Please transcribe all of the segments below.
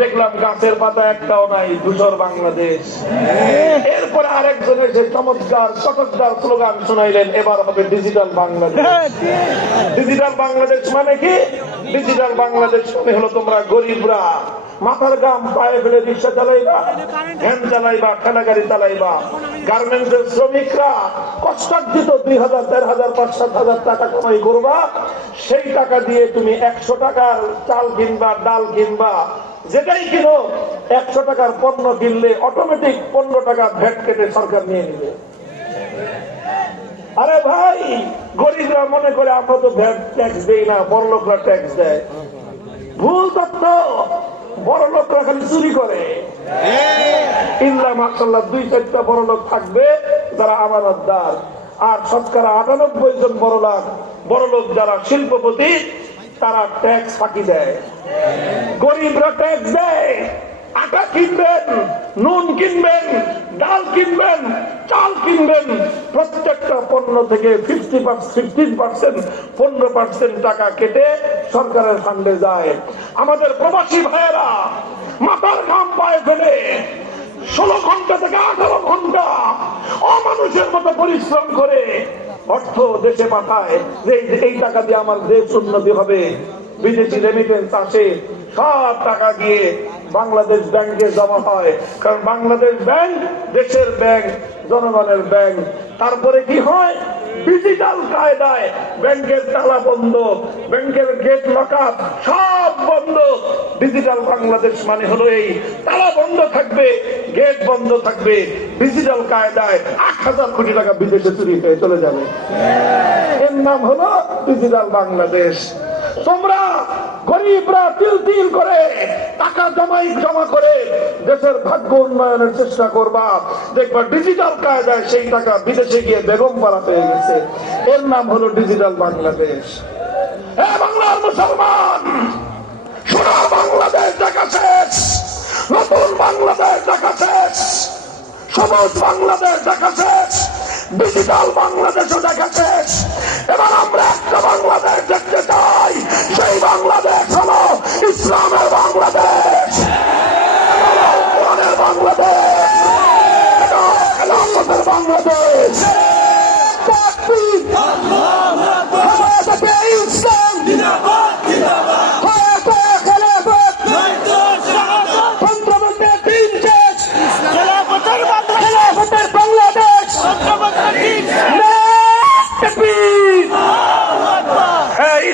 দেখলাম গাছের পাতা একটাও নাই, ধূসর বাংলাদেশ। এরপরে আরেকজন এসে চমৎকার চটকদার স্লোগান শোনাইলেন, এবার হবে ডিজিটাল বাংলাদেশ। ডিজিটাল বাংলাদেশ মানে কি? ডিজিটাল বাংলাদেশ মানে হলো তোমরা গরিবরা মাথার গাম পায়ে ফেলে রিক্সা চালাইবা, ভ্যান চালাইবা, ঠেলা গাড়ি চালাইবা। গার্মেন্টসের শ্রমিকরা কষ্টার্জিত 2000, 3000, 5,000 টাকা কামাই করবা। সেই টাকা দিয়ে তুমি 100 টাকার চাল কিনবা, ডাল কিনবা, যেটাই কিনো 100 টাকার পণ্য কিনলে অটোমেটিক 15 টাকা ভ্যাট কেটে সরকার নিয়ে নিবে। আরে ভাই, গরিবরা মনে করে আমরা তো ভ্যাট ট্যাক্স দেই না, বড় লোকরা ট্যাক্স দেয়। ভুল তথ্য। বড় লোকরা খালি চুরি করে। ইল্লা মাশাআল্লাহ 2-4টা বড় লোক থাকবে যারা আমানতদার, আর শতকরা 98 জন বড় লোক যারা শিল্পপতি, তারা ট্যাক্স ফাঁকি দেয়। গরিবরা ট্যাক্স দেয়। আটা কিনবেন, নুন কিনবেন, ডাল কিনবেন, চাল কিনবেন, প্রত্যেকটা পণ্য থেকে 15% 15% টাকা কেটে সরকারের ফান্ডে যায়। আমাদের প্রবাসী ভাইয়েরা মাথার ঘাম পায়ে ফেলে 16 ঘন্টা থেকে 18 ঘন্টা অমানুষের মতো পরিশ্রম করে অর্থ দেশে পাঠায়, যে এই টাকা দিয়ে আমার দেশ উন্নতি হবে। বিদেশি রেমিটেন্স আসে, সব টাকা গিয়ে বাংলাদেশ ব্যাংকে জমা হয়, কারণ বাংলাদেশ ব্যাংক দেশের ব্যাংক, জনগণের ব্যাংক। তারপরে কি হয়? ডিজিটাল কায়দায় ব্যাংকের তালা বন্ধ, ব্যাংকের গেট লকআপ, সব বন্ধ। ডিজিটাল বাংলাদেশ মানে হলো এই, তালা বন্ধ থাকবে, গেট বন্ধ থাকবে। ডিজিটাল কায়দায় 8,000 কোটি টাকা বিদেশে চুরি হয়ে চলে যাবে। এর নাম হলো ডিজিটাল বাংলাদেশ। তোমরা গরিবরা তিল তিল করে টাকা জমা করে দেশের ভাগ্য উন্নয়নের চেষ্টা করবা, দেখবা ডিজিটাল কায়দায় সেই টাকা বিদেশে গিয়ে বেগম পাড়া পেয়ে গেছে। এর নাম হলো ডিজিটাল বাংলাদেশ। হে বাংলার মুসলমান, সোনার বাংলাদেশ দেখা শেষ, নতুন বাংলাদেশ দেখা শেষ, সবুজ বাংলাদেশ দেখা শেষ, ডিজিটাল বাংলাদেশও দেখা শেষ। এবার আমরা একটা বাংলাদেশ দেখতে চাই, সেই বাংলাদেশ হলো ইসলামের বাংলাদেশ, কোরআনের বাংলাদেশ, খেলাফতের বাংলাদেশ।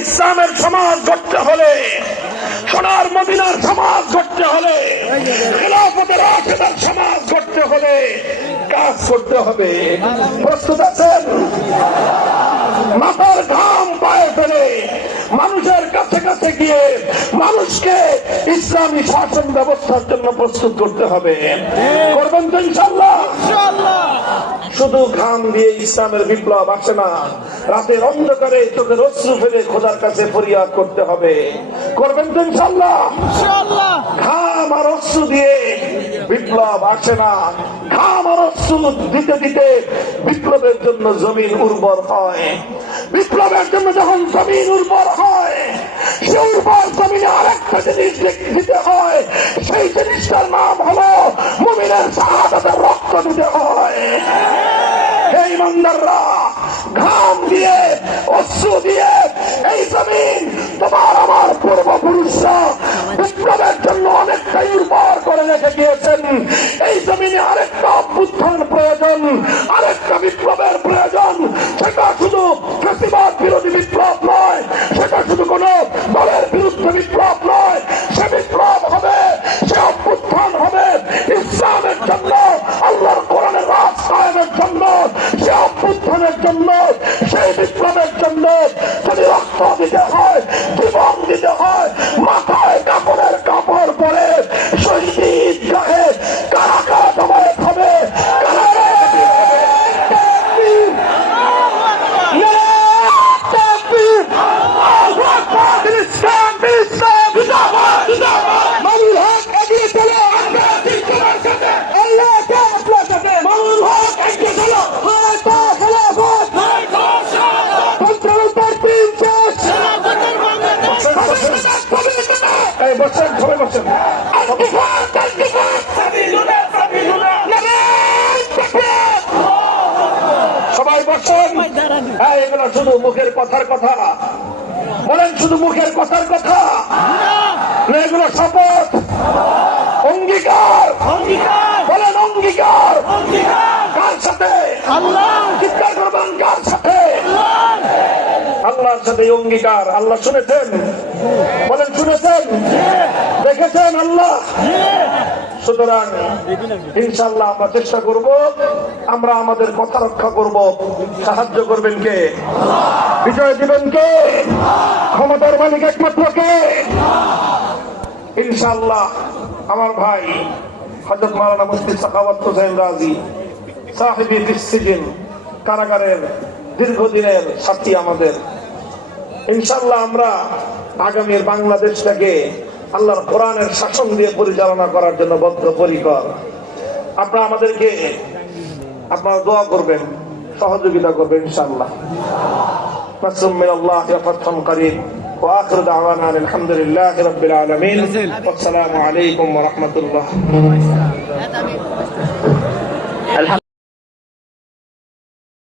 ইসলামের সমাজ গড়তে হলে, সোনার মদিনার সমাজ গড়তে হলে, খেলাফতের রাশেদার সমাজ গড়তে হলে কাজ করতে হবে। প্রস্তুত আছেন? মাথার ঘাম পায়ে ফেলে মানুষের কাছে কাছে গিয়ে মানুষকে ইসলামী শাসন ব্যবস্থার জন্য প্রস্তুত করতে হবে। করবেন তো ইনশাআল্লাহ? শুধু ঘাম দিয়ে ইসলামের বিপ্লব আসে না, রাতের অন্ধকারে চোখের অশ্রু ফেলে খোদার কাছে ফরিয়াদ করতে হবে। করবেন তো ইনশাআল্লাহ? ঘাম আর অশ্রু দিয়ে বিপ্লব আসে না, ঘাম আর অশ্রু দিতে দিতে বিপ্লবের জন্য জমিন উর্বর হয়। বিপ্লবের জন্য যখন জমিন উর্বর হয়, সে উর্বর জমিনে আরেকটা জিনিস দিতে হয়, সেই জিনিসটার নাম হলো মুমিনের শাহাদাতের রক্ত দিতে হয়। হে ইমানদাররা, ঘাম দিয়ে অশ্রু দিয়ে এই জমিন তোমার আমার পূর্বপুরুষরা বিপ্লবের জন্য অনেকটাই উর্বর করে রেখে গিয়েছেন। এই জমিনে আরেকটা অভ্যুত্থান প্রয়োজন, আরেকটা বিপ্লবের প্রয়োজন। সেটা শুধু ফ্যাসিবাদ বিরোধী বিপ্লব নয়, সেটা শুধু কোন দলের বিরুদ্ধে বিপ্লব নয়, সে বিপ্লব হবে, সে অভ্যুত্থান হবে ইসলামের জন্য, আল্লাহর কোরআনের রাজ কায়েমের জন্য, সে অভ্যুত্থানের জন্য, সেই বিপ্লবের জন্য যদি রক্ত দিতে হয়, জীবন দিতে হয়, মাথায় কাপড়ের কাপড় পরে শহীদ গায়ে কারাগার সবাই বসুন। হ্যাঁ, এগুলো শুধু মুখের কথার কথা, বলেন শুধু মুখের কথার কথা না, এগুলো শপথ, অঙ্গীকার, বলেন অঙ্গীকার। কার সাথে? চিৎকার করবেন, কার সাথে? আল্লাহর সাথে অঙ্গীকার। আল্লাহ শুনেছেন? বলেন শুনেছেন, দেখেছেন আল্লাহ। সুতরাং ইনশাআল্লাহ আমরা চেষ্টা করব, আমরা আমাদের কথা রক্ষা করব। সাহায্য করবেন কে? বিজয় দিবেন কে? ক্ষমতার মালিক একমাত্র কে? ইনশাআল্লাহ আমার ভাই হযরত মাওলানা মুফতি সাখাওয়াত হোসেন রাজি সাহেবী ফিসসিজিন, কারাগারের দীর্ঘদিনের সাথী আমাদের। ইনশাআল্লাহ আমরা আগামীর বাংলাদেশটাকে আল্লাহর কোরআনের শাসন দিয়ে পরিচালনা করার জন্য বদ্ধপরিকর। আপনারা আমাদেরকে আপনারা দোয়া করবেন, সহযোগিতা করবেন ইনশাআল্লাহ। নাসরুম মিনাল্লাহি ওয়া ফাতহুন করিব ওয়া আখিরু দাওয়ানা আলহামদুলিল্লাহি রাব্বিল আলামিন। আসসালামু আলাইকুম ওয়া রাহমাতুল্লাহ।